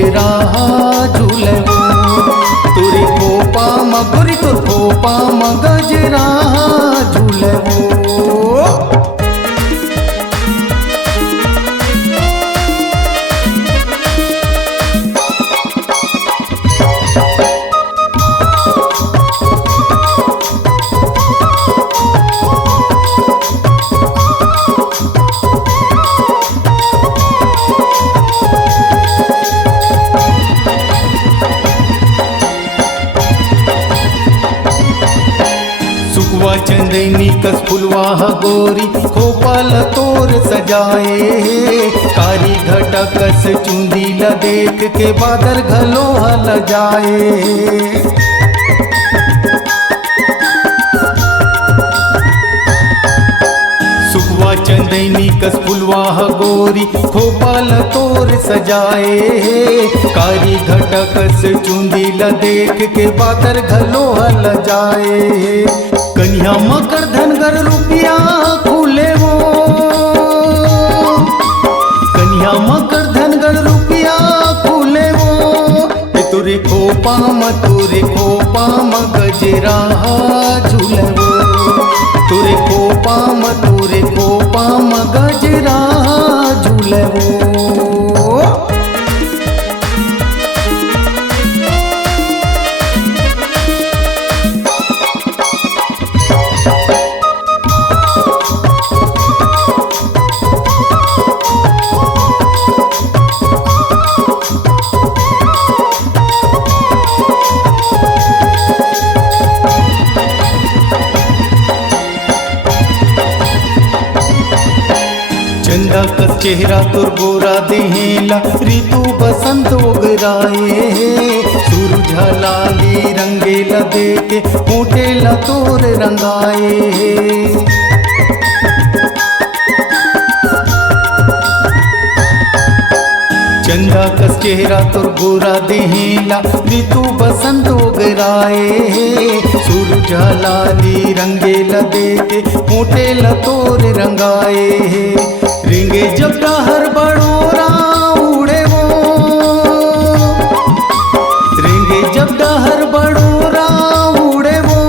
गजरा झूलवो तोरे खोपा म गोरी तोर खोपा म गजरा झूलवो। सुखवा चंदनी कस फुलवा गोरी खोपाल तोर सजाए कारी घटा कस चुंदी ल देख के बादर घलो हल जाए। सुखवा चंदनी कस फुलवा गोरी खोपाल तोर सजाए कारी घटा कस चुंदी ल देख के बादर घलो हल जाए। कन्या मकर धनगर रुपया फूले वो कन्या मकर धनगर रुपया फूले वो तोरे खोपा म गजरा झूलवो तोरे खोपा म गजरा झूलवो। चंदा कस चेहरा तोर गोरा देहेला ऋतु बसंत उगराए सूरज लाली रंगेला देके होटेला तोर रंगाए। चंदा कस चेहरा तोर गोरा देहेला ऋतु बसंत उगराए सूरज लाली रंगेला देके होटेला तोर रंगाए। रेंगे जब हर बड़ोरा उड़े वो रेंगे जब हर बड़ोरा उड़े वो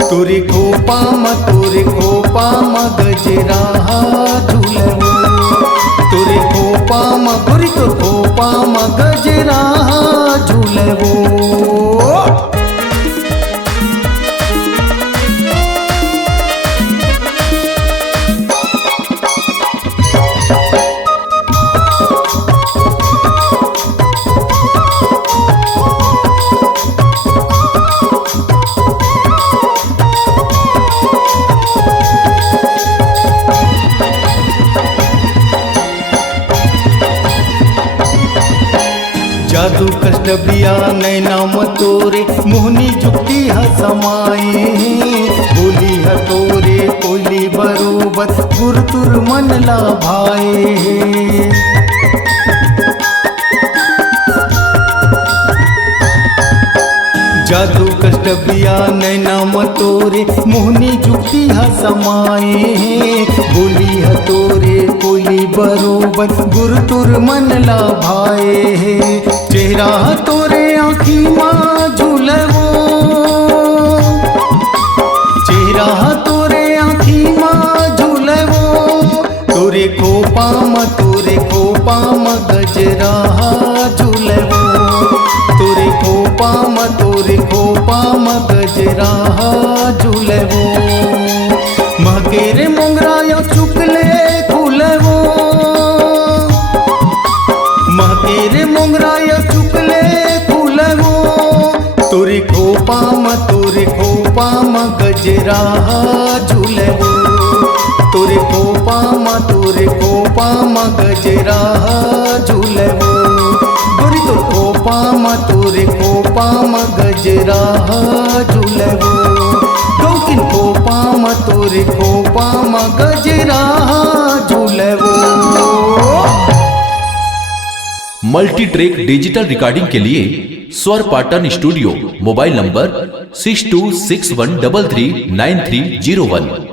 तोरे खोपा म गजरा झूलवो तोरे खोपा म गोरी तोर खोपा म गजरा झूलवो। जादू कष्टबिया नैना मतोरे मोहनी जुक्ति समाए बोली हतोरे कोयली बरोबर गुरतुर मन ला भाए। जादू कष्टबिया नैना मतोरे मोहनी जुक्ति समाए बोली हतोरे कोयली बरोबर गुरतुर मन ला भाए। चेहरा तोरे आँखी माँ झूलवो चेहरा तोरे आँखी माँ झूलवो तोरे खोपा म गजरा झूलवो तोरे खोपा म गजरा झूलवो। महकेरे मोंगरा या चुकले फूलवो महकेरे मोंगरा या चुकले फूलवो तोरे खोपा म गजरा झूलवो तोरे खोपा म गजरा झूलवो गोरी तोर खोपा म गजरा झूलवो गौकिन खोपा म गजरा झूलवो। मल्टी ट्रैक डिजिटल रिकॉर्डिंग के लिए स्वर पाटन स्टूडियो, मोबाइल नंबर 6261339301।